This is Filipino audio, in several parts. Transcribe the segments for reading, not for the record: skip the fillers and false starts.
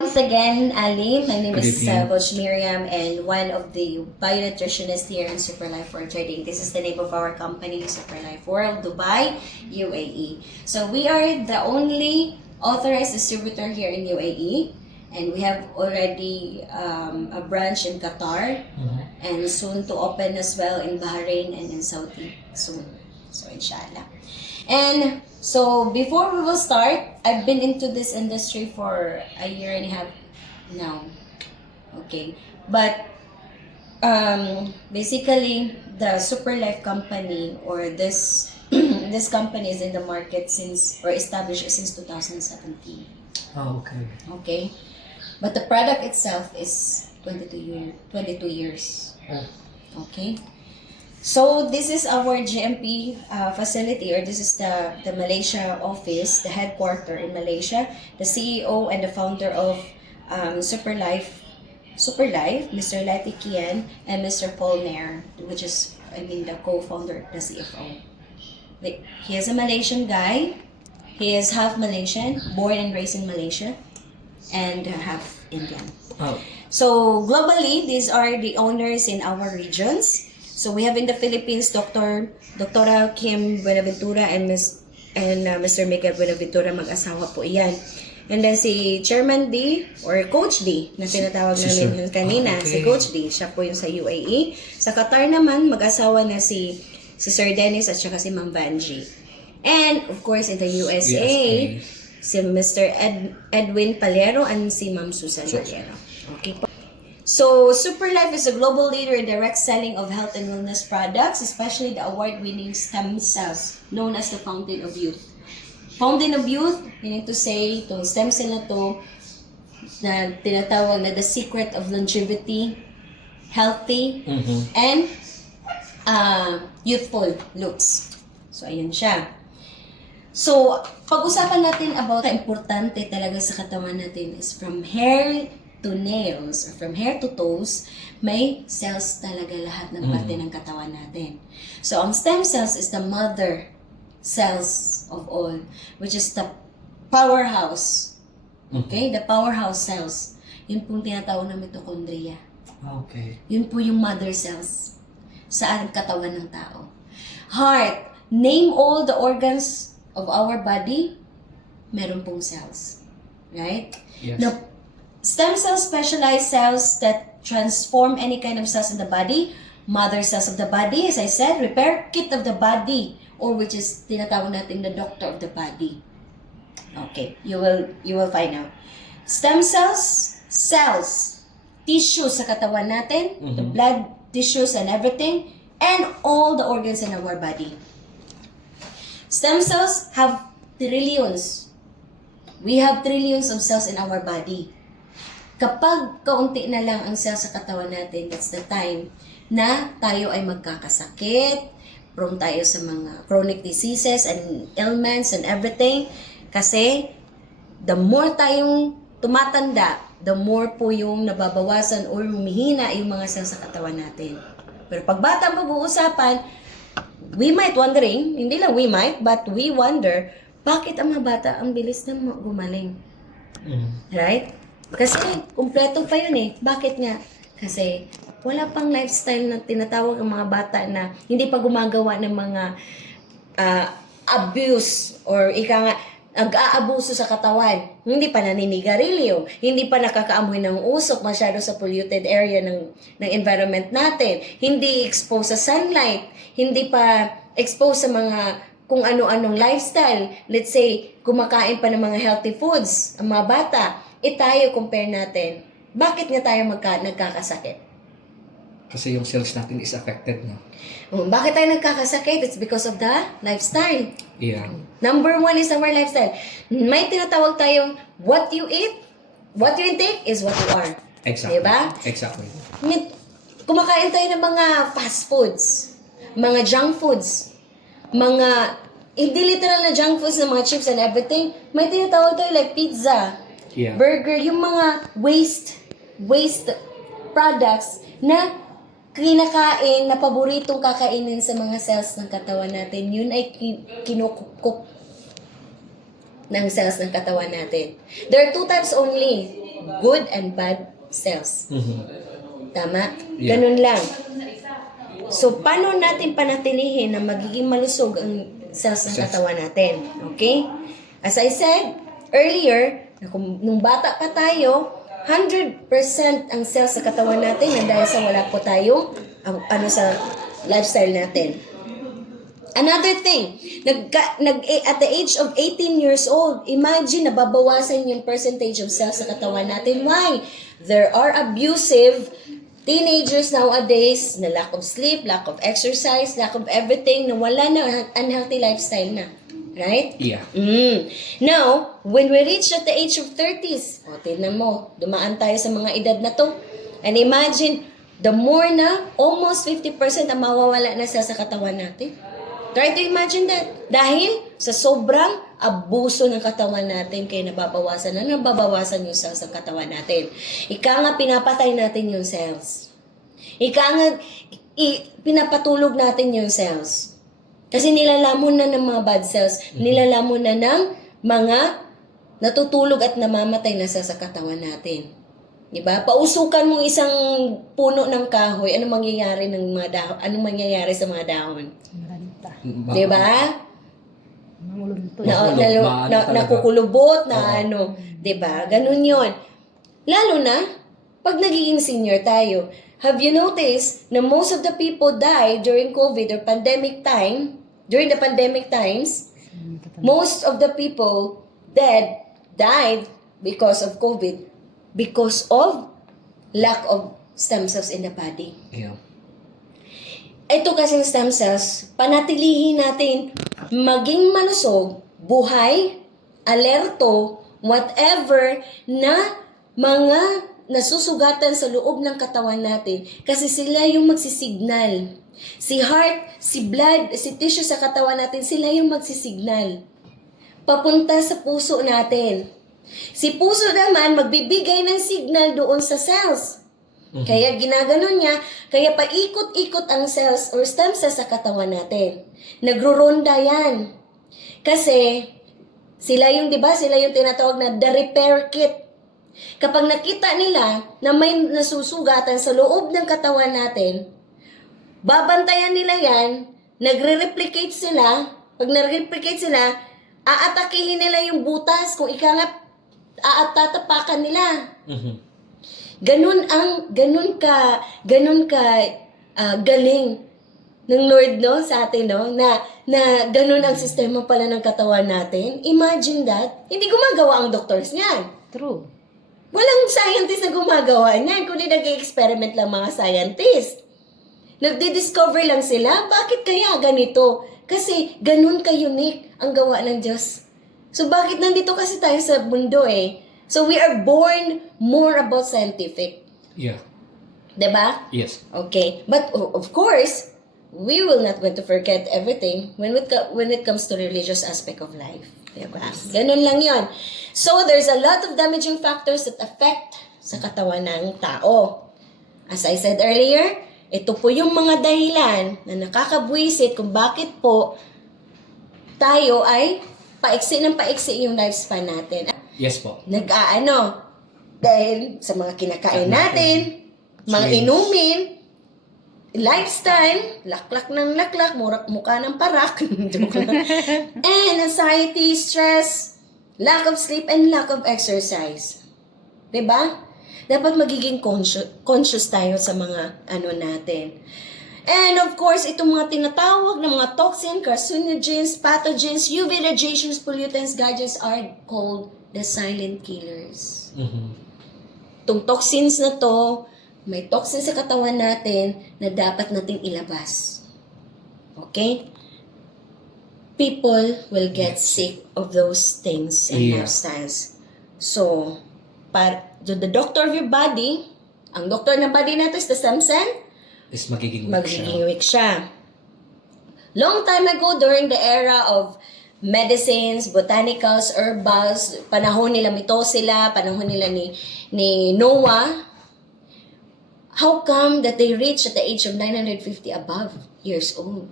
Once again, Ali, my name Good is evening. Coach Miriam and one of the bionutritionists here in Superlife World Trading. This is the name of our company, Superlife World, Dubai, UAE. So we are the only authorized distributor here in UAE, and we have already a branch in Qatar and soon to open as well in Bahrain and in Saudi soon. So inshallah. And so before we will start, I've been into this industry for a year and a half now. Okay. But basically the Superlife company or this this company is in the market since or established since 2017. Oh, okay. Okay. But the product itself is 22 years. Oh. Okay. So this is our GMP facility, or this is the Malaysia office, the headquarter in Malaysia. The CEO and the founder of Superlife, Mr. Lati Kian and Mr. Paul Nair, which is, the co-founder, the CFO. He is a Malaysian guy. He is half Malaysian, born and raised in Malaysia, and half Indian. Oh. So globally, these are the owners in our regions. So we have in the Philippines, Dr. Kim Buenaventura and Mr. Miguel Buenaventura, mag-asawa po iyan. And then si Chairman D or Coach D na tinatawag namin kanina, si Coach D, siya po yung sa UAE. Sa Qatar naman, mag-asawa na si Sir Dennis at saka si Ma'am Vanji. And of course, in the USA, si Mr. Edwin Palero and si Ma'am Susan Palero. Okay po. So, Superlife is a global leader in direct selling of health and wellness products, especially the award-winning stem cells, known as the Fountain of Youth. Fountain of Youth, meaning to say, itong stem cell na to, na tinatawag na the secret of longevity, healthy, and youthful looks. So, ayun siya. So, pag-usapan natin about the importante talaga sa katawan natin is from hair to nails, or from hair to toes, may cells talaga lahat ng parte ng katawan natin. So, ang stem cells is the mother cells of all, which is the powerhouse. Okay? The powerhouse cells. Yun pong tinatawag na mitochondria. Okay. Yun po yung mother cells sa katawan ng tao. Heart. Name all the organs of our body, meron pong cells. Right? Yes. Now, stem cells, specialized cells that transform any kind of cells in the body. Mother cells of the body, as I said, repair kit of the body, or which is tinatawag natin the doctor of the body. Okay, you will find out. Stem cells, tissues sa katawan natin, the blood tissues and everything, and all the organs in our body. Stem cells have trillions. We have trillions of cells in our body. Kapag kaunti na lang ang cells sa katawan natin, that's the time na tayo ay magkakasakit, prone tayo sa mga chronic diseases and ailments and everything. Kasi, the more tayong tumatanda, the more po yung nababawasan or humihina yung mga cells sa katawan natin. Pero pag bata ang pag-uusapan, we might wondering, hindi lang we might, but we wonder, bakit ang mga bata ang bilis na gumaling? Right? Kasi, kumpleto pa yun eh. Bakit nga? Kasi, wala pang lifestyle na tinatawag ang mga bata na hindi pa gumagawa ng mga abuse or nag-aabuso sa katawan. Hindi pa naninigarilyo. Hindi pa nakakaamoy ng usok masyado sa polluted area ng environment natin. Hindi exposed sa sunlight. Hindi pa exposed sa mga kung ano-anong lifestyle. Let's say, kumakain pa ng mga healthy foods ang mga bata. Tayo, compare natin. Bakit nga tayo nagkakasakit? Kasi yung cells natin is affected, no? Bakit tayo nagkakasakit? It's because of the lifestyle. Yeah. Number one is our lifestyle. May tinatawag tayong what you eat, what you intake is what you are. Exactly. Diba? Exactly. Kumakain tayo ng mga fast foods, mga junk foods, mga, hindi literal na junk foods na mga chips and everything. May tinatawag tayo like pizza, burger, yung mga waste products na kinakain, na paboritong kakainin sa mga cells ng katawan natin. Yun ay kinukuk ng cells ng katawan natin. There are two types only. good and bad cells. Tama? Yeah. Ganun lang. So, paano natin panatilihin na magiging malusog ang cells ng katawan natin? Okay? As I said earlier, na nung bata pa tayo, 100% ang cells sa katawan natin na dahil sa wala po tayo sa lifestyle natin. Another thing, at the age of 18 years old, imagine nababawasan yung percentage of cells sa katawan natin. Why? There are abusive teenagers nowadays na lack of sleep, lack of exercise, lack of everything, na wala na unhealthy lifestyle na. Right? Yeah. Now, when we reach at the age of 30s, tignan mo, dumaan tayo sa mga edad na to. And imagine, the more na, almost 50% ang mawawala na sa katawan natin. Try to imagine that. Dahil sa sobrang abuso ng katawan natin, kaya nababawasan yung cells ng katawan natin. Ika nga, pinapatay natin yung cells. Ika nga, pinapatulog natin yung cells. Kasi nilalamon na ng mga bad cells, nilalamon na ng mga natutulog at namamatay na cells sa katawan natin. Diba? Pausukan mo isang puno ng kahoy, ano mangyayari ng mga dahon? Anong mangyayari sa mga dahon? Diba? Nakukulubot na ano. Diba? Ganun yon. Lalo na, pag nagiging senior tayo, have you noticed na most of the people die during COVID or pandemic time, during the pandemic times, most of the people died because of COVID, because of lack of stem cells in the body. Yeah. Ito kasing stem cells, panatilihin natin maging malusog, buhay, alerto, whatever na mga nasusugatan sa loob ng katawan natin. Kasi sila yung magsisignal. Si heart, si blood, si tissue sa katawan natin, sila yung magsisignal. Papunta sa puso natin. Si puso naman magbibigay ng signal doon sa cells. Kaya ginaganon niya, kaya paikot-ikot ang cells or stem cells sa katawan natin. Nagro-ronda yan. Kasi sila yung, di ba, sila yung tinatawag na the repair kit. Kapag nakita nila na may nasusugatan sa loob ng katawan natin, babantayan nila yan, nagre-replicate sila. Pag nagre-replicate sila, aatakihin nila yung butas kung ika nga tatapakan nila. Ganun ka galing ng Lord, no, sa atin, no, na ganun ang sistema pala ng katawan natin. Imagine that. Hindi gumagawa ang doctors niyan. True. Walang scientist na gumagawa niyan, kundi nag-experiment lang mga scientist. Nagdi-discover lang sila, bakit kaya ganito? Kasi ganun ka-unique ang gawa ng Diyos. So bakit nandito kasi tayo sa mundo eh? So we are born more about scientific. Yeah. Diba? Yes. Okay. But of course, we will not going to forget everything when it comes to religious aspect of life. Diba? Ganun lang yon. So there's a lot of damaging factors that affect sa katawan ng tao. As I said earlier, ito po yung mga dahilan na nakakabwisit kung bakit po tayo ay paiksi yung lifespan natin. Yes po. Dahil sa mga kinakain natin, mga inumin, lifestyle, laklak ng laklak, mukha ng parak, joke lang. And anxiety, stress, lack of sleep, and lack of exercise. Diba? Dapat magiging conscious tayo sa mga natin. And of course, itong mga tinatawag na mga toxin, carcinogens, pathogens, UV radiations, pollutants, gadgets are called the silent killers. Itong toxins na to, may toxin sa katawan natin na dapat nating ilabas. Okay? People will get sick of those things and lifestyles. So, to the doctor of your body, ang doctor ng body natin is the stem cell, Is magiging weak siya. Long time ago, during the era of medicines, botanicals, herbals, panahon nila Methuselah, panahon nila ni Noah, how come that they reached at the age of 950 above years old?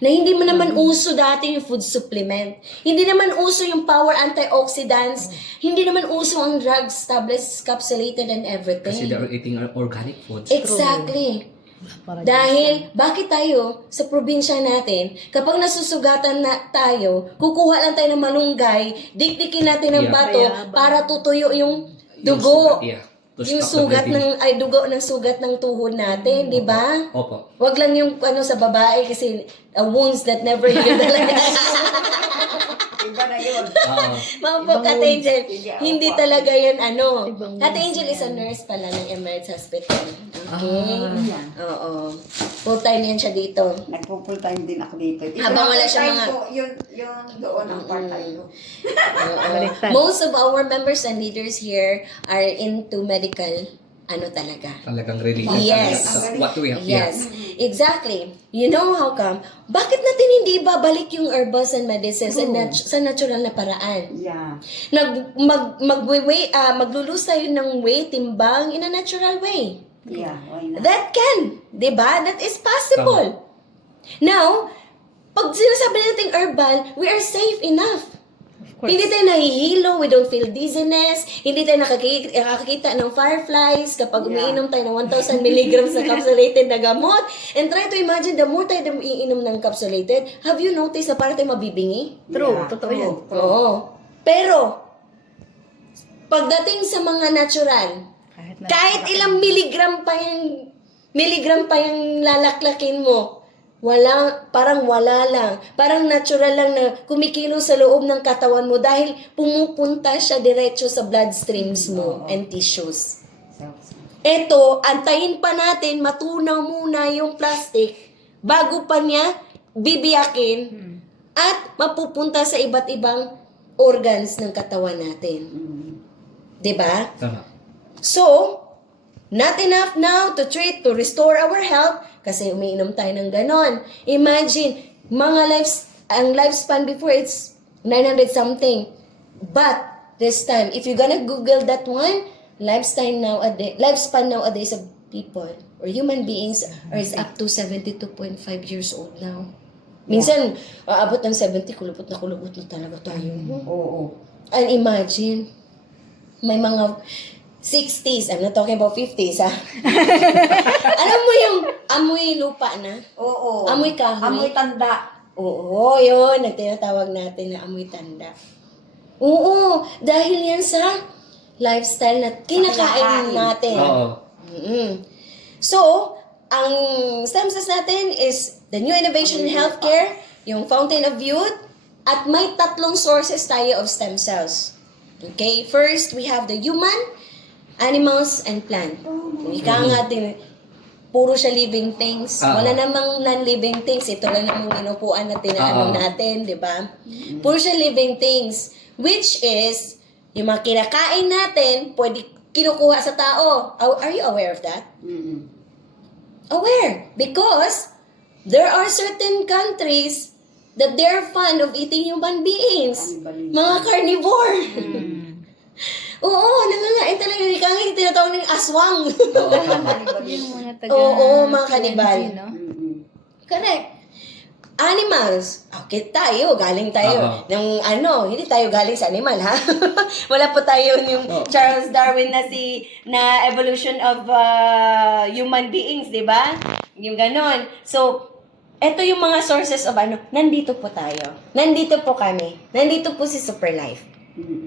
Na hindi mo naman uso dati yung food supplement. Hindi naman uso yung power antioxidants. Hindi naman uso ang drugs, tablets, capsulated and everything. Kasi they're eating organic foods. Exactly. Dahil, bakit tayo, sa probinsya natin, kapag nasusugatan na tayo, kukuha lang tayo ng malunggay, dikdikin natin ng Yeah. bato Bayabang. para tutuyo yung Yung dugo. sugat, yeah. To Yung stop the sugat bleeding. dugo ng sugat ng tuhod natin, di ba? Opo. Wag lang yung sa babae kasi wounds that never heal talaga. Iba na yun. Mapok, Ibang Ate Angel, Hindi ako hindi ako. talaga yan Ibang Ate wounds Angel na is a yan. nurse pala ng Emirates Hospital. Okay? Yan. Oo. Full time yan siya dito. Nagpo-full time din ako dito. Habang wala siya full-time mga- ko, yung doon ang part-time ko. Oo. Most of our members and leaders here are into medical talaga. Talagang related Yes. sa what we have. Yes, exactly. You know how come? Bakit natin hindi ibabalik yung herbals and medicines sa natural na paraan? Yeah. Maglulus tayo ng weight, timbang in a natural way. Yeah, why not? That can, di ba? That is possible. Now, pag sinasabi natin herbal, we are safe enough. Hindi tayo nahihilo, we don't feel dizziness, hindi tayo nakakita ng fireflies kapag umiinom tayo ng 1,000 milligrams na capsulated na gamot. And try to imagine, the more tayo iinom ng capsulated, have you noticed na parang tayo mabibingi? True, totoo yan. Oo. Pero, pagdating sa mga natural, kahit ilang milligram pa yung lalaklakin mo, parang wala lang. Parang natural lang na kumikilo sa loob ng katawan mo dahil pumupunta siya diretso sa bloodstreams mo and tissues. Eto, antayin pa natin, matunaw muna yung plastic bago pa niya bibiyakin at mapupunta sa iba't ibang organs ng katawan natin. 'Di ba? Tama. So, not enough now to restore our health kasi umiinom tayo ng ganon. Imagine, ang lifespan before it's 900 something. But, this time, if you're gonna Google that one, lifespan nowadays of people or human beings is up to 72.5 years old now. Minsan, aabot ng 70, kulubot na talaga tayo. Oo. And imagine, may mga 60s, I'm not talking about 50s, ha? Alam mo yung amoy lupa na? Oo. Amoy kahoy? Amoy tanda. Oo, yun, tinatawag natin na amoy tanda. Oo, dahil yan sa lifestyle na kinakain natin. Oo. So, ang stem cells natin is the new innovation in healthcare, yung fountain of youth, at may 3 sources tayo of stem cells. Okay, first, we have the human, animals, and plant. Ika nga din, puro siya living things. Wala namang non-living things. Ito lang namang inupuan na natin, di ba? Puro siya living things. Which is, yung mga kinakain natin, pwede kinukuha sa tao. Are you aware of that? Aware. Because, there are certain countries that they're fond of eating human beings. Mga carnivore. Oo, nangangain talaga. Ika nga yung tinatawag ng aswang. Yung mga taga Oo, mga kanibal. PNG, no? Correct. Animals. Okay, galing tayo. Hindi tayo galing sa animal, ha? Wala po tayo yung Charles Darwin na evolution of human beings, di ba? Yung ganon. So, eto yung mga sources of nandito po tayo. Nandito po kami. Nandito po si Superlife.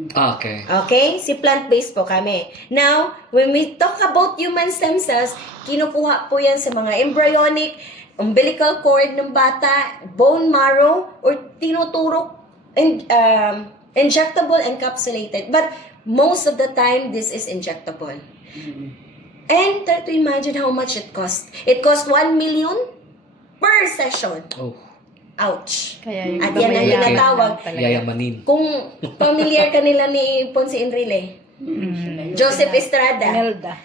Okay. Okay? Si plant-based po kami. Now, when we talk about human stem cells, kinukuha po yan sa mga embryonic, umbilical cord ng bata, bone marrow, or tinuturok, injectable, encapsulated. But most of the time, this is injectable. And try to imagine how much it costs. It costs 1 million per session. Oh. Ouch. Kaya yung At yan ang mayayaman tinatawag. lang talaga. Yayamanin. Kung familiar ka nila ni Ponce Enrile, Joseph Estrada. Nelda.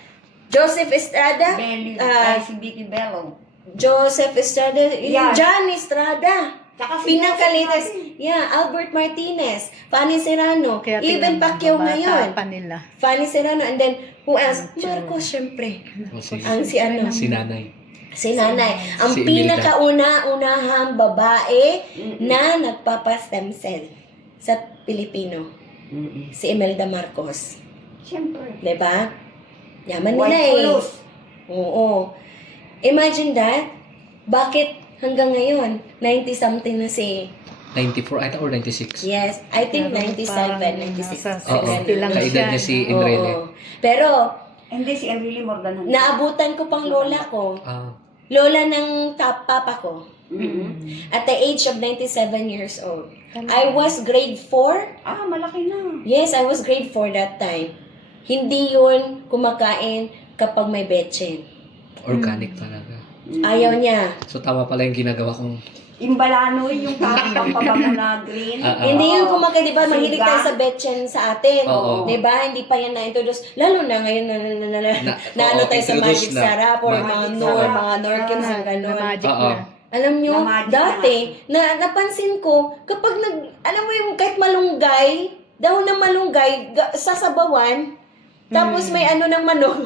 Joseph Estrada, Belly, si Vicky Bello. Joseph Estrada, Yeah. John Estrada. Tsaka si Pinakalitas. Joseph Yeah, Albert Martinez, Fanny Serrano, Kaya even tingnan mo, Pacquiao babata ngayon. pa nila. Fanny Serrano, and then who else? Marcos, syempre. Si Ang si ano. nanay. Si nanay. Ang Si Imelda. pinakauna-unahang babae Mm-mm. na nagpapa-stem cell sa Pilipino. Mm-mm. Si Imelda Marcos. Siyempre. Diba? Yaman nila White eh. Toulouse. Oo. Imagine that. Bakit hanggang ngayon, 90-something na si... 94 ata or 96? Yes, I think Parang 97, 96. nasa Oo. 60 lang Kaedad niya si Enrile. Oo. Pero, Hindi, si Enrile more than 100. naabutan ko pang lola ko. Ah, Lola ng papa ko. Mm-mm. At the age of 97 years old. I was grade 4. Ah, malaki na. Yes, I was grade 4 that time. Hindi yun kumakain kapag may betchin. organic talaga. Ayaw niya. So tama pala yung ginagawa kong Imbalanoy, yung pampabango na green. Hindi yun kumakain, di ba? Siga. Mahilig tayo sa betchin sa atin. Oo. Di ba? Hindi pa yan na-introduce. Lalo na ngayon na ano tayo sa introduce magic na. sarap or mga Magic Nor, sarap. mga Norkins na, ang gano'n. magic Oo. na. Alam nyo, Na magic dati, napansin ko, kapag alam mo yung kahit malunggay, dahon ng malunggay, sasabawan, tapos may ano ng manok.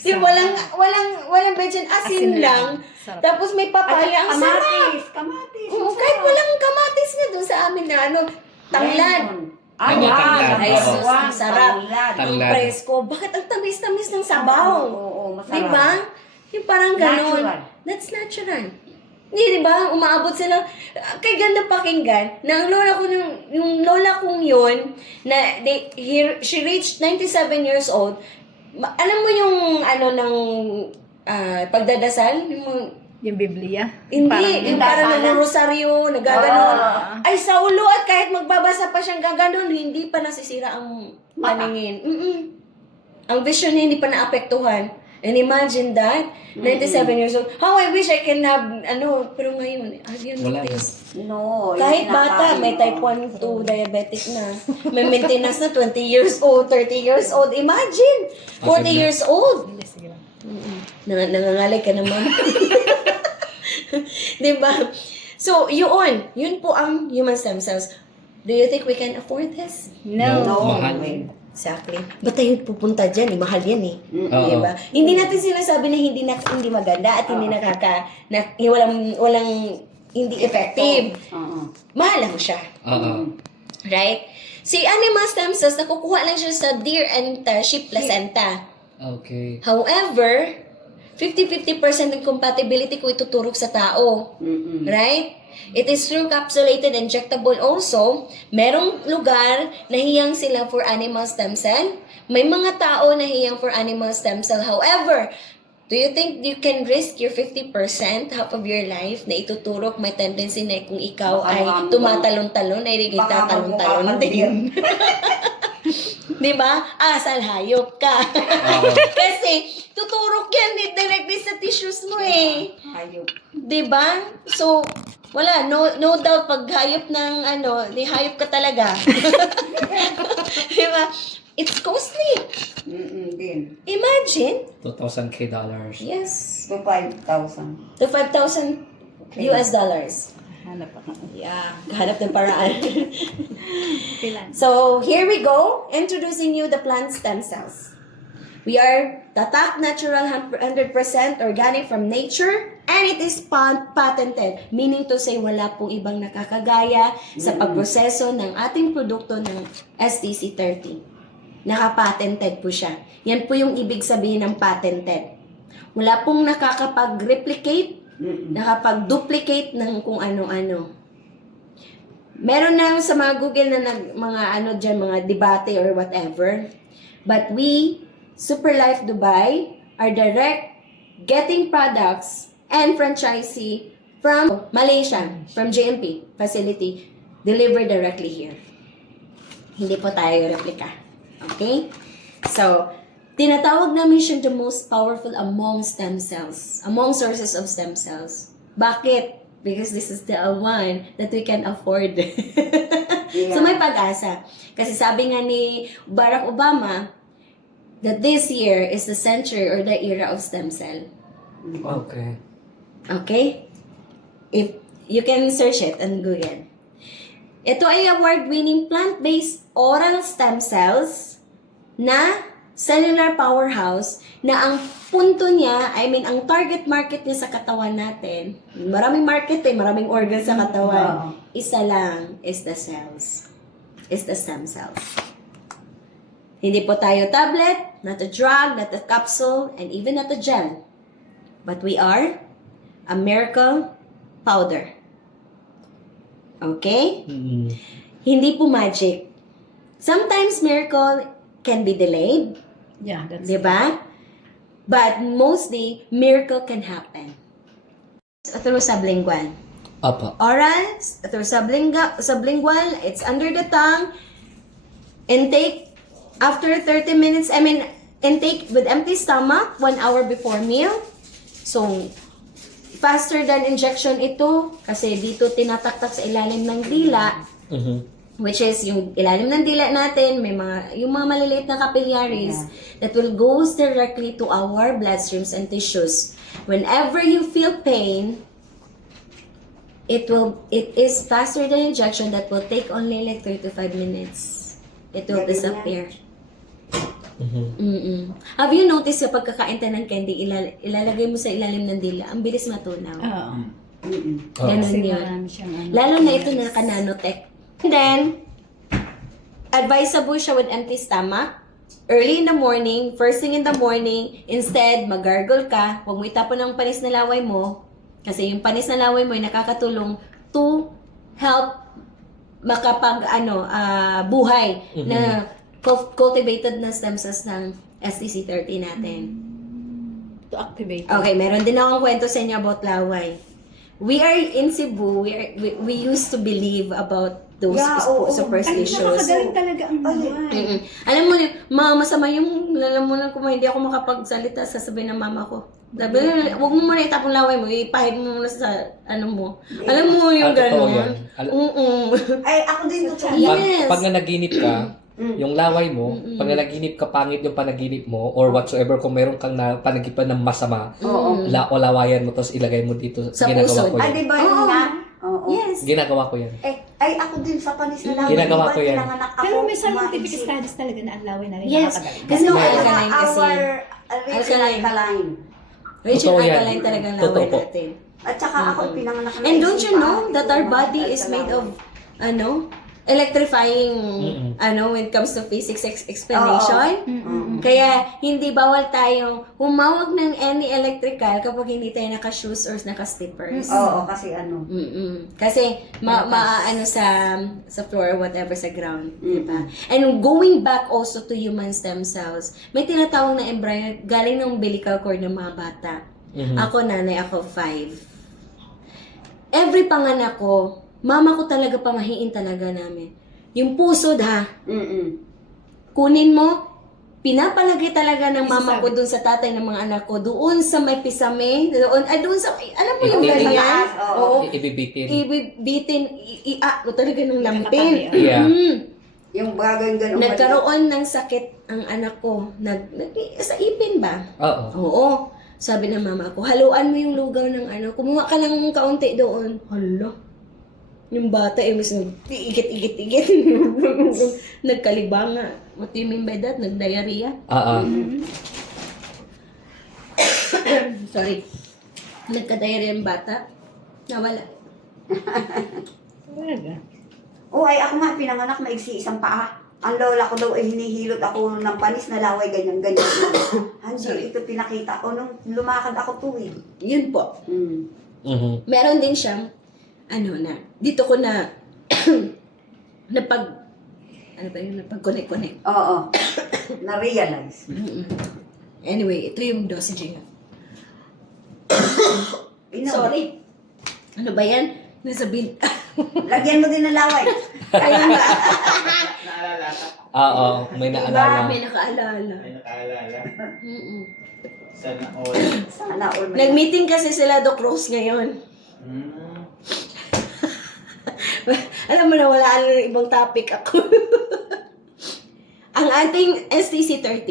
Yung walang betchin, asin lang. Sarap. Tapos may papaya, ang sarap. Kamatis. Oo, kahit walang kamatis nga doon sa amin na ano, tanglad. Ay, Ano, tanglad? Ay, Oo. sus, ang sarap. Ang Tanglad. presko. Bakit ang tamis-tamis ng sabaw? Oo, masarap. Di ba? Yung parang ganon. Natural. That's natural. Hindi, di ba? Umaabot sila. Kay ganda pakinggan, na ang lola ko, yung lola kong yun, na she reached 97 years old. Alam mo yung ano ng pagdadasal? Yung Biblia? Hindi, yung parang nag-rosaryo, nagaganon. Ah. Ay, sa ulo at kahit magbabasa pa siyang gaganon, hindi pa nasisira ang Mata. paningin. Ang vision niya hindi pa naapektuhan. And imagine that, 97 years old. How I wish I can have, pero ngayon, have you Wala noticed? No. Kahit yung bata, kinakain may mo. type 1 to diabetic na. May maintenance na 20 years old, 30 years old. Imagine, 40 Okay na. years old. Hindi, sige lang. Nangangalay ka naman. Diba? So, yun po ang human stem cells. Do you think we can afford this? No. No. Mahal. Exactly. Ba't tayo pupunta dyan? Mahal yan eh. Oo. Diba? Hindi natin sinasabi na hindi maganda at hindi walang hindi effective. Oo. Mahal lang siya. Oo. Right? Si animal stem cells, nakukuha lang siya sa deer and sheep placenta. Okay. However, 50-50% ng compatibility ko ituturok sa tao. Mm-mm. Right? It is through capsulated injectable also. Merong lugar na hiyang sila for animal stem cell. May mga tao na hiyang for animal stem cell. However, do you think you can risk your 50%, half of your life, na ituturok? May tendency na kung ikaw Baka ay mamukhang- tumatalon-talon, ay hindi Baka tatalon-talon magmukha din. Di ba? Asal hayop ka. Oo. Kasi, tuturok yan directly sa tissues mo eh. Hayop. Di ba? So, wala, no doubt, pag hayop ng di hayop ka talaga. Di ba? It's costly. Din. Imagine. $2,000 dollars. Yes. To 5,000. To 5,000 US dollars. Hanap ako. Yeah, hanap ng paraan. Kailan? So, here we go. Introducing you the plant stem cells. We are Tatak Natural 100% organic from nature and it is patented. Meaning to say, wala pong ibang nakakagaya sa pagproseso ng ating produkto ng STC30. Nakapatented po siya. Yan po yung ibig sabihin ng patented. Wala pong nakakapag-replicate, nakapag-duplicate ng kung ano-ano. Meron na sa mga Google na mga debate or whatever. But we, Superlife Dubai, are direct getting products and franchisee from Malaysia, from JMP facility, delivered directly here. Hindi po tayo replika. Okay? So, tinatawag namin siya the most powerful among stem cells, among sources of stem cells. Bakit? Because this is the one that we can afford. So, may pag-asa. Kasi sabi nga ni Barack Obama, that this year is the century or the era of stem cell. Okay. Okay? If you can search it on Google. Ito ay award-winning plant-based oral stem cells na cellular powerhouse na ang punto niya, ang target market niya sa katawan natin, maraming market maraming organ sa katawan. Isa lang is the cells. Is the stem cells. Hindi po tayo tablet, not a drug, not a capsule, and even not a gel. But we are a miracle powder. Okay? Mm-mm. Hindi po magic. Sometimes miracle can be delayed, Yeah, that's di ba? But mostly, miracle can happen. Through sublingual. Opo. Oral, through sublingual, it's under the tongue. Intake after 30 minutes, intake with empty stomach, 1 hour before meal. So, faster than injection ito kasi dito tinataktak sa ilalim ng dila, Mhm. which is yung ilalim ng dila natin, may yung mga maliliit na capillaries that will goes directly to our bloodstreams and tissues. Whenever you feel pain, it is faster than injection that will take only like 3 to 5 minutes. It will disappear. Mhm. Have you noticed kapag kakain tayo ng candy, ilalagay mo sa ilalim ng dila, ang bilis matunaw. Oo. Oo. Ganun Kasi yun. marami siyang Lalo na ito na naka-nanotech. And then, advisable siya with empty stomach. Early in the morning, first thing in the morning, instead, mag-gargle ka, huwag mo itapon ang panis na laway mo. Kasi yung panis na laway mo ay nakakatulong to help buhay na cultivated na stem cells ng STC30 natin. to activate. Okay, meron din akong kwento sa inyo about laway. We are in Cebu, we used to believe about those Oo. Ay, superstitions. nakakagaling talaga ang buhay. Mm-mm. Alam mo, masama yung, alam mo na kung hindi ako makapagsalita, sasabihin ng mama ko. Sabi, huwag mo muna itapong laway mo, ipahid mo muna sa, mo. Alam mo yung Totoo yan. gano'n. Ay, ako din totoo. Yes. Pag nanaginip ka, yung laway mo, pag nanaginip ka, pangit yung panaginip mo, or whatsoever, kung meron kang panagipan ng masama, Oo. o lawayan mo, tapos ilagay mo dito. Sa Ginagawa puso. ko Ay, yan. di ba yun nga? Oo. Yes. Ginagawa ko yan. Ay, ako din sa panis na laway. Ginagawa Di ba ko yan. pinanganak ako, Pero may scientific maiksi. studies talaga na ang laway na rin Yes. nakakagaling. Kasi Ano, alkaline kasi. Rich in alkaline. Rich in Totoo yan. alkaline talagang laway Totoo po. natin. At saka ako pinanganak na And don't you isip, know that our body is made of, electrifying, when it comes to physics explanation? Kaya, hindi bawal tayong humawag ng any electrical kapag hindi tayo naka-shoes or naka-slippers. Oo, kasi ano. Kasi, sa floor or whatever, sa ground. Diba? And going back also to human stem cells, may tinatawag na embryo galing ng umbilical cord ng mga bata. Ako, nanay, ako 5. Every panganak ko, mama ko talaga pamahiin talaga namin. Yung pusod ha, kunin mo, pinapalagay talaga ng mama ko doon sa tatay ng mga anak ko, doon sa may pisame, doon sa, alam mo yung Ibibitin. ganyan? Oo. Ibibitin. Ibibitin, talaga ng lampin. Yeah. Yung bagay ganun. Nagkaroon ng sakit ang anak ko. Sa ipin ba? Oo. Oo. Sabi ng mama ko, haluan mo yung lugaw ng kumuha ka lang kaunti doon. Hala. Yung bata, mas igit-igit-igit. Nagkalibanga. What do you mean by that? Nag-diarrhea? Oo. Sorry. Nagka-diarrhea yung bata. Nawala. Talaga. Oo, ay ako nga, pinanganak maigsi isang paa. Ang lola ko daw ay hinihilot ako ng panis na laway, ganyan-ganyan. Hindi, ito pinakita ko nung lumakad ako tuwing. Yun po. Mhm. Meron din siyang, dito ko na, napag-connect-connect. Oo. Na-realize. Anyway, ito yung dosage niya. Inom. Sorry. Ano ba yan? Nasa bin... Lagyan mo din ng laway. Ayun ba? Oo, may naalala. May nakaalala. Ay, nakaalala. Mm-mm. Sana all. Sana all may... Nag-meeting kasi sila Doc Rose ngayon. Alam mo na, wala na ibang topic ako. Ang ating STC30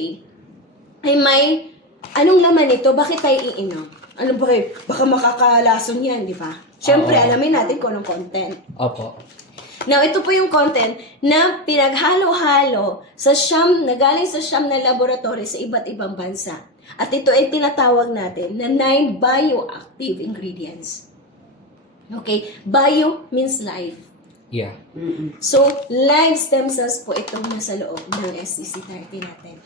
ay may, anong laman ito? Bakit tayo iinom? Ano ba baka makakalason yan, di ba? Siyempre, Oo. alamin natin kung anong content. Opo. Now, ito po yung content na pinaghalo-halo na galing sa siyam na laboratory sa iba't ibang bansa. At ito ay tinatawag natin na 9 bioactive ingredients. Okay? Bio means life. Yeah. So, live stem cells po itong nasa loob ng SCC30 natin.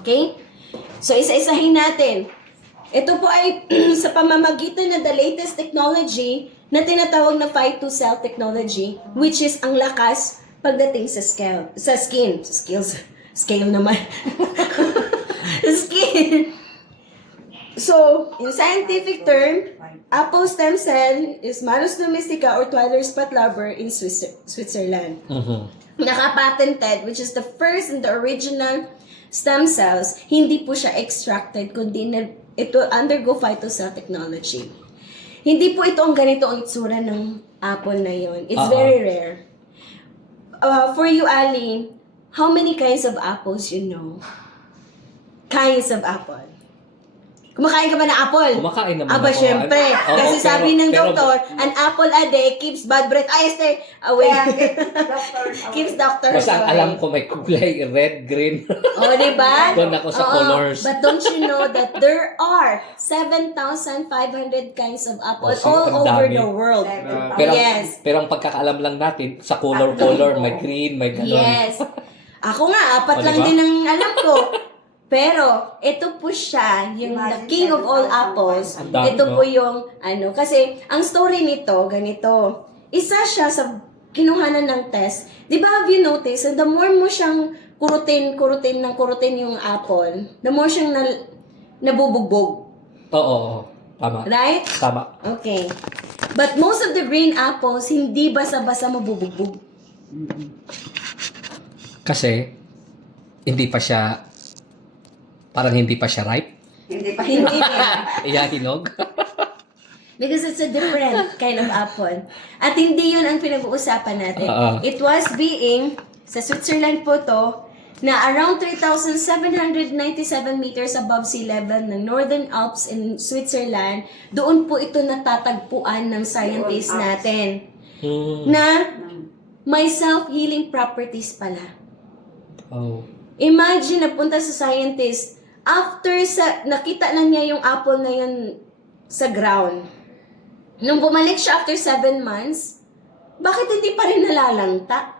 Okay? So, isa-isahin natin. Ito po ay sa pamamagitan ng the latest technology na tinatawag na Phytocell technology, which is ang lakas pagdating sa scale naman. Skin. So, in scientific term, apple stem cell is Malus domestica or Twiler's spot lover in Switzerland. Naka-patented, which is the first and the original stem cells, hindi po siya extracted, kundi ito undergo phytocell technology. Hindi po ito ang ganito ang itsura ng apple na yon. It's very rare. For you, Ali, how many kinds of apples you know? Kinds of apple. Kumakain ka ba ng apple? Kumakain naman Aba, ako. syempre. Oo, Kasi sabi ng pero- doktor, an apple a day keeps bad breath. Ay, stay away. Keeps doctors Basta away. alam ko may kulay, red, green. Oh, di ba? Doon ako sa Oo. colors. But don't you know that there are 7,500 kinds of apples Oh, all ang over dami. the world. Pero, Yes. pero ang pagkakaalam lang natin, sa color, may green, may ganon. Yes. Ako nga, 4 O, lang diba? din ang alam ko. Pero, ito po siya, yung the king of all apples. Ang dami, Ito no? po yung, kasi, ang story nito, ganito. Isa siya sa kinuhanan ng test. Di ba, have you noticed, the more mo siyang kurutin yung apple, the more siyang nabubugbog. Oo. Tama. Right? Tama. Okay. But most of the green apples, hindi basa-basa mabubugbog. Kasi, parang hindi pa siya ripe. Hindi pa Hindi din. Iyahinog. Because it's a different kind of apple. At hindi yun ang pinag-uusapan natin. It was being, sa Switzerland po to, na around 3,797 meters above sea level ng Northern Alps in Switzerland, doon po ito natatagpuan ng scientists natin. Na may self-healing properties pala. Oh. Imagine, napunta sa scientist, after nakita na niya yung apple na yun sa ground. Nung bumalik siya after 7 months, bakit hindi pa rin nalalanta?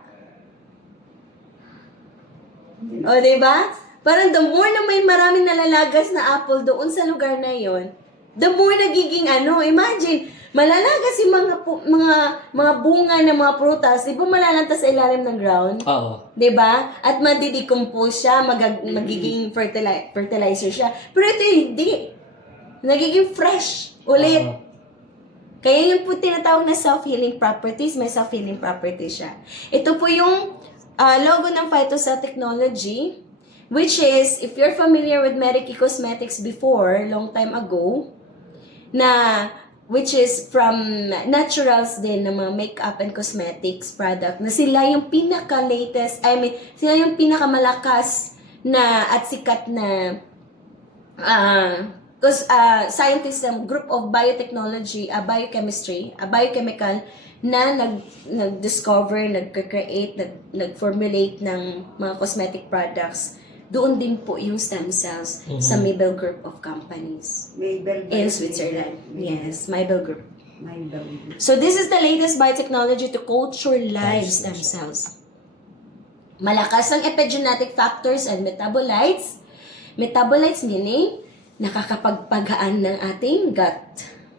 O, diba? Parang the more na may maraming nalalagas na apple doon sa lugar na yon, the more nagiging imagine, malalagas yung mga bunga ng mga prutas, di ba malalanta sa ilalim ng ground? Oo. Di ba? At madidecompose siya, magiging fertilizer siya. Pero ito hindi. Nagiging fresh ulit. Kaya yung po tinatawag na self-healing properties, may self-healing properties siya. Ito po yung logo ng Phytocell technology, which is, if you're familiar with Meriki Cosmetics before, long time ago, which is from naturals din ng mga makeup and cosmetics product, na sila yung pinaka-latest, sila yung pinakamalakas na at sikat na scientists ng group of biotechnology, biochemical, na nag-discover, nag-create, nag-formulate ng mga cosmetic products. Doon din po yung stem cells sa Maybell Group of Companies in Switzerland. Yes, Maybell Group. So this is the latest biotechnology to culture live stem cells. Malakas ang epigenetic factors and metabolites. Metabolites meaning nakakapagpagaan ng ating gut.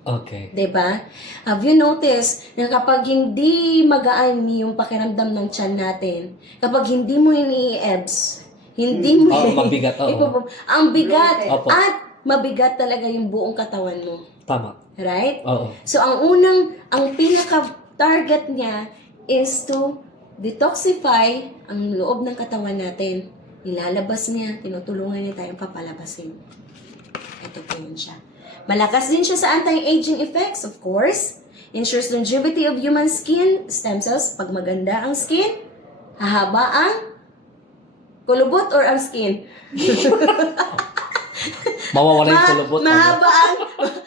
Okay. Diba? Have you noticed na kapag hindi magaan yung pakiramdam ng tiyan natin, kapag hindi mo ini-EBS, hindi mo mabigat, oo. ang bigat Opo. at mabigat talaga yung buong katawan mo. Tama. Right? Oo. So, ang pinaka-target niya is to detoxify ang loob ng katawan natin. Nilalabas niya, tinutulungan niya tayong papalabasin. Ito po yun siya. Malakas din siya sa anti-aging effects, of course. Ensures longevity of human skin, stem cells. Pag maganda ang skin, hahaba ang kulubot or ang skin. Mawawala yung kulubot.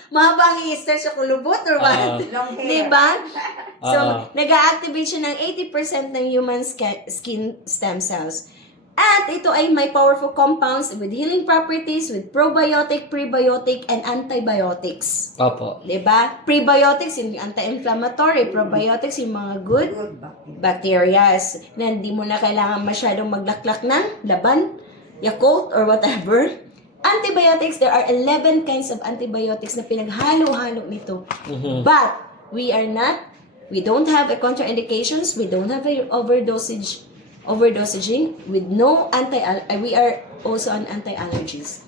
mahaba ang i-stretch sa kulubot or what? Long hair. Diba? So, Ah. nag-a-activate siya ng 80% ng human skin stem cells. At ito ay may powerful compounds with healing properties, with probiotic, prebiotic, and antibiotics. Opo. Diba? Prebiotics, yung anti-inflammatory. Probiotics, yung mga good Good bacteria. bacterias na hindi mo na kailangan masyadong maglaklak ng laban, Yakult, or whatever. Antibiotics, there are 11 kinds of antibiotics na pinaghalo-halo nito. Mhm. But, we don't have a contraindications, we don't have a overdosaging, with no we are also on anti-allergies.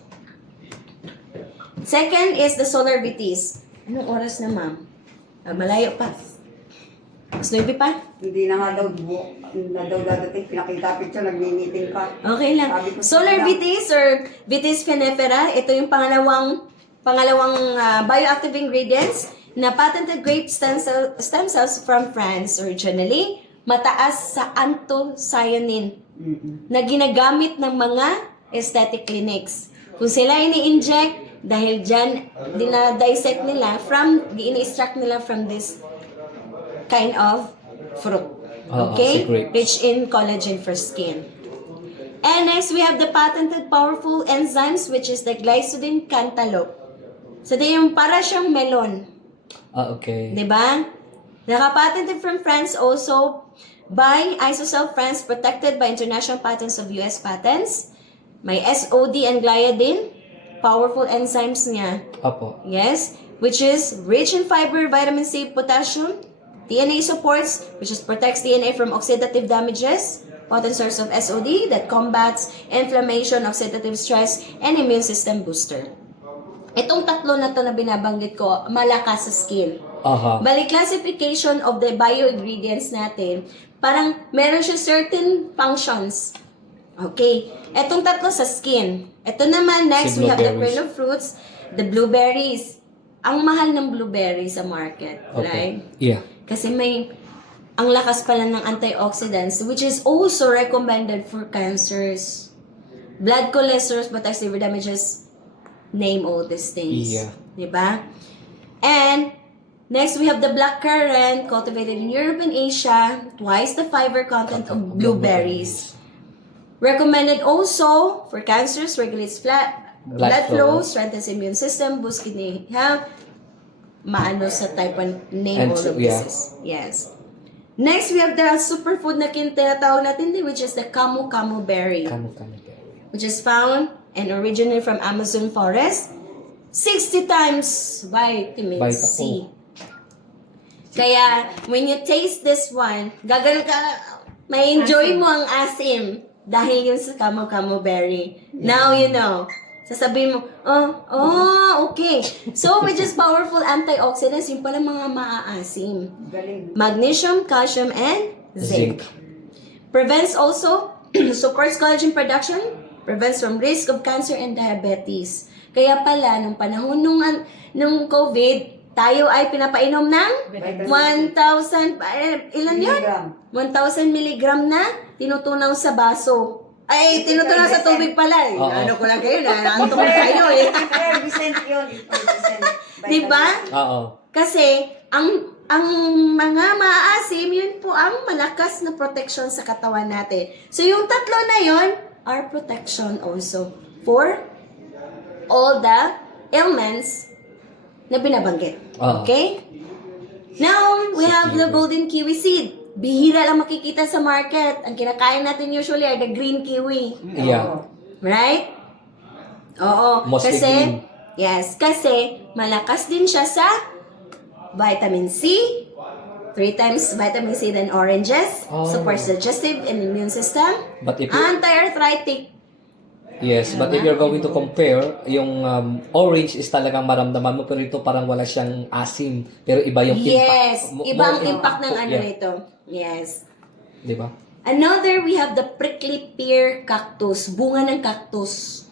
Second is the solar vitis. Anong oras na, ma'am? Malayo pa. Mas 9 pa? Hindi na nga daw dadating, pinakita picture, nag-meeting pa. Okay lang. Sabi ko, Solar sige lang. vitis or vitis vinifera, ito yung pangalawang bioactive ingredients na patented grape stem cells from France originally. Mataas sa anthocyanin na ginagamit ng mga aesthetic clinics. Kung sila ini-inject, dahil dyan, dinadissect nila ini-extract nila from this kind of fruit. si Okay? grapes. Rich in collagen for skin. And next, we have the patented powerful enzymes, which is the glycine cantaloupe. So, ito yung para siyang melon. Okay. Diba? Nakapatented from France also by Isocell France, protected by international patents of US patents. May SOD and gliadin, powerful enzymes niya. Opo. Yes, which is rich in fiber, vitamin C, potassium. DNA supports, which is protects DNA from oxidative damages. Potent source of SOD that combats inflammation, oxidative stress, and immune system booster. Itong tatlo na to na binabanggit ko, malakas sa skin. Aha. Bali, classification of the bio-ingredients natin, parang meron siya certain functions. Okay. Etong tatlo sa skin. Ito naman, next, Si we have the blueberries. queen of fruits, the blueberries. Ang mahal ng blueberry sa market, right? Yeah. Kasi ang lakas pala ng antioxidants, which is also recommended for cancers, blood cholesterol, but liver damages, name all these things. Yeah. Diba? And next, we have the black currant, cultivated in Europe and Asia, twice the fiber content of blueberries. Recommended also for cancers, regulates blood flow, strengthens immune system, boosts kidney health, maano sa type 1, name And all so, of yeah. this. Yes. Next, we have the superfood na tinatawag natin din, which is the camu berry, Kamo. which is found and originated from Amazon forest. 60 times vitamin C. Kaya, when you taste this one, gagano ka, may enjoy mo ang asim dahil yun sa camu berry. Now you know. Sasabihin mo, okay. So, which is powerful antioxidants, yung pala mga maaasim. Galing. Magnesium, calcium, and zinc. Prevents also, supports collagen production, prevents from risk of cancer and diabetes. Kaya pala, nung panahon nung COVID, tayo ay pinapainom ng 1,000, ilan yun? 1,000 milligram na tinutunaw sa baso. Ay, tinutunaw sa tubig pala. Oo. Ano ko lang kayo, naantok na tayo eh. Effervescent yun. Effervescent. Diba? Oo. Kasi, ang mga maaasim, yun po ang malakas na protection sa katawan natin. So, yung tatlo na yun are protection also for all the ailments na binabanggit. Oo. Okay? Now, we have the golden kiwi seed. Bihira lang makikita sa market. Ang kinakain natin usually are the green kiwi. Yeah. Right? Oo. Mostly kasi, green. yes, kasi malakas din siya sa vitamin C, 3 times vitamin C than oranges, Oh. supports digestive and immune system, But if you, anti-arthritic. yes, but if you're going to compare, yung orange is talagang maramdaman mo, pero ito parang wala siyang asim. Pero iba yung Yes, impact. ibang More impact ng ano yeah. nito. Yes. Di ba? Another, we have the prickly pear cactus, bunga ng cactus.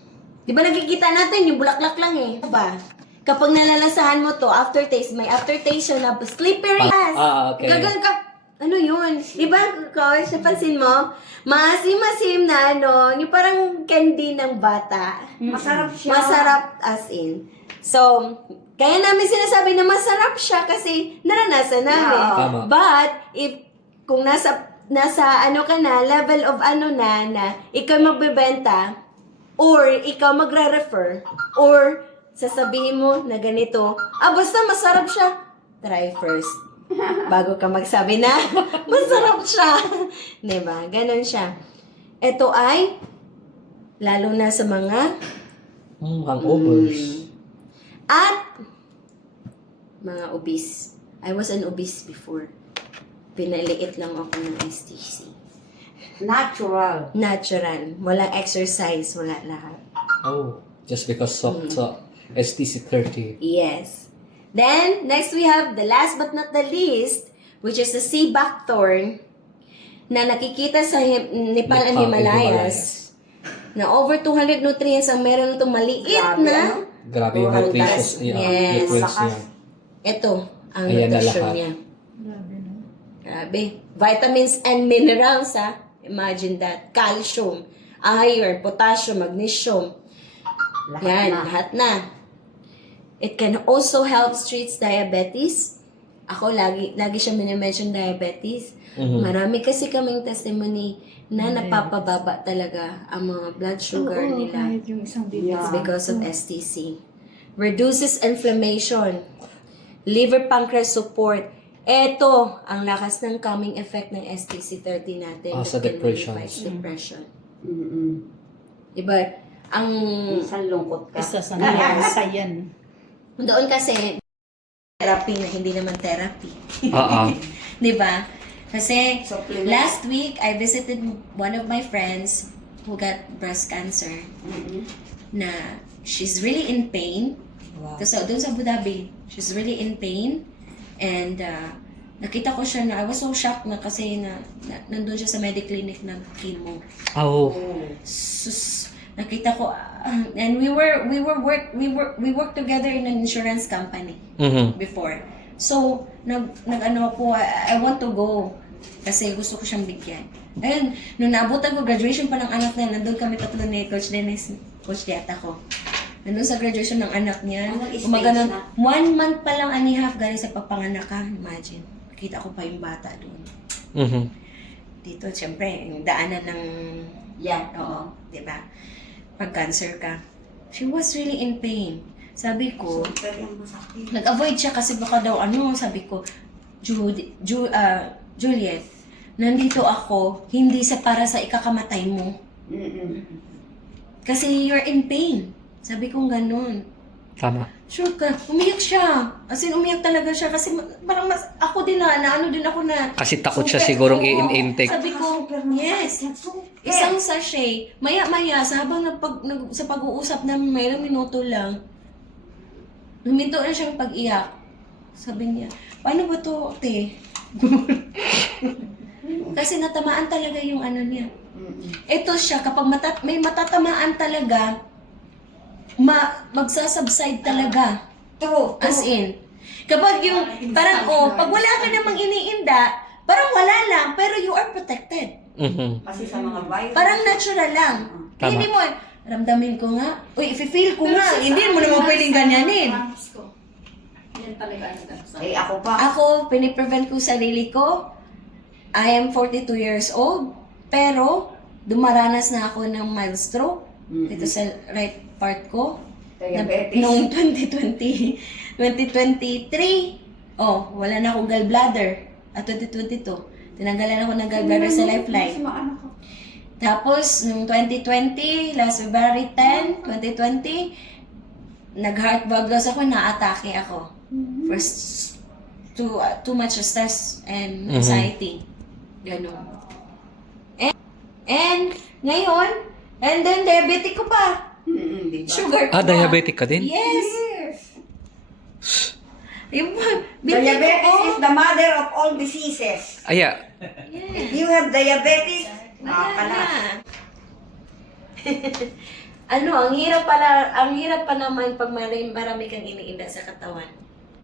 Di ba nakikita natin, yung bulaklak lang eh. Diba? Kapag nalalasahan mo to, aftertaste, may aftertaste siya na slippery as. Okay. Gagan ka, Ano yun? Diba, Coach? Napansin mo? Maasim-asim na yung parang candy ng bata. Masarap siya. Masarap as in. So, kaya namin sinasabi na masarap siya kasi naranasan namin. Oo. Tama. But, kung nasa ka na, level of na ikaw magbebenta, or ikaw magre-refer, or sasabihin mo na ganito, basta masarap siya, try first. Bago ka magsabi na, masarap siya. Diba? Ganon siya. Ito ay, lalo na sa mga, Hangovers. at, mga obese. I was an obese before. Pinaliit lang ako ng STC. Natural. Natural. Walang exercise. Wala lahat. Oh, just because of STC 30. Yes. Then, next we have the last but not the least, which is the sea buckthorn na nakikita sa Nepal and Himalayas. Na over 200 nutrients ang meron itong maliit Grabe, na. ano? Grabe yung Ang nutritious taas. Yes. nutrients niya. Ito, ang Ayan na nutrition lahat. niya. Grabe, no? Grabe. Vitamins and minerals, ha? Imagine that. Calcium, iron, potassium, magnesium. Lahat Yan, na. lahat na. It can also help treats diabetes. Ako, lagi siya minimension diabetes. Marami kasi kaming testimony na napapababa talaga ang mga blood sugar Oo, nila. kahit yung isang video. Yeah. It's because of STC. Reduces inflammation. Liver pancreas support. Ito, ang lakas ng calming effect ng STC30 natin. Sa that can depression. minimize depression. Mm-mm. Diba? Ang Minsan lungkot ka. Isa sa nasa yan. doon kasi therapy na hindi naman therapy. Di ba? Kasi Supplement. last week I visited one of my friends who got breast cancer Mm-mm. na she's really in pain. Wow. So doon sa Abu Dhabi, she's really in pain and nakita ko siya na I was so shocked na kasi nandun siya sa mediclinic ng chemo. Oh. Sus, nakita ko and we work together in an insurance company before. So, nag-ano ako, I want to go kasi gusto ko siyang bigyan. Ayun, nung naabutan ko, graduation pa ng anak niya, nandun kami tatlo ni Coach Dennis, Coach Diata ko. Nandun sa graduation ng anak niya, Anong stage umaganon, na? 1 month pa lang and a half galing sa pagpanganak ka, imagine. Nakita ko pa yung bata doon. Dito, siyempre, yung daanan ng, oo, di ba? Pag cancer ka. She was really in pain. Sabi ko, Super yung masakit. nag-avoid siya kasi baka daw sabi ko, Juliet, nandito ako, hindi sa para sa ikakamatay mo. Mm-mm. Kasi you're in pain. Sabi ko ganun. Tama. Sure ka, umiyak siya. As in, umiyak talaga siya kasi parang ako din ano din ako na. Kasi takot siya Super, sigurong oo. i-intake. Sabi ko, yes. Isang sachet, maya-maya, sa habang sa pag-uusap namin, may ilang minuto lang, huminto na siyang pag-iyak. Sabi niya, paano ba to, te? Kasi natamaan talaga yung ano niya. Ito siya, kapag may matatamaan talaga, magsasubside talaga. True. As in, kapag yung, parang, pag wala ka namang iniinda, parang wala lang, pero you are protected. Kasi sa mga virus. Parang natural lang. Tama. Hindi mo, ramdamin ko nga, feel ko nga, hindi mo naman pwedeng ganyanin. Yan talaga Eh, ako pa. Ako, piniprevent ko sarili ko. I am 42 years old, pero dumaranas na ako ng mild stroke dito sa right part ko. Diabetes. Noong 2023, wala na akong gallbladder. At 2022, tinanggalan ako ng gallbladder sa Lifeline. Tapos, noong 2020, last February 10, 2020, nag-heart valve loss ako, na-atake ako. First, too much stress and anxiety. Ganun. And ngayon, and then diabetic ko pa. Diba? Sugar ko pa. Diabetic ka din? Yes. Yung Diabetes is the mother of all diseases. Aya. If you have diabetes, makakalas. ang hirap pa naman pag marami kang iniinda sa katawan.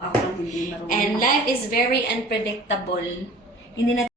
Ako lang hindi marunong. And life is very unpredictable. Hindi na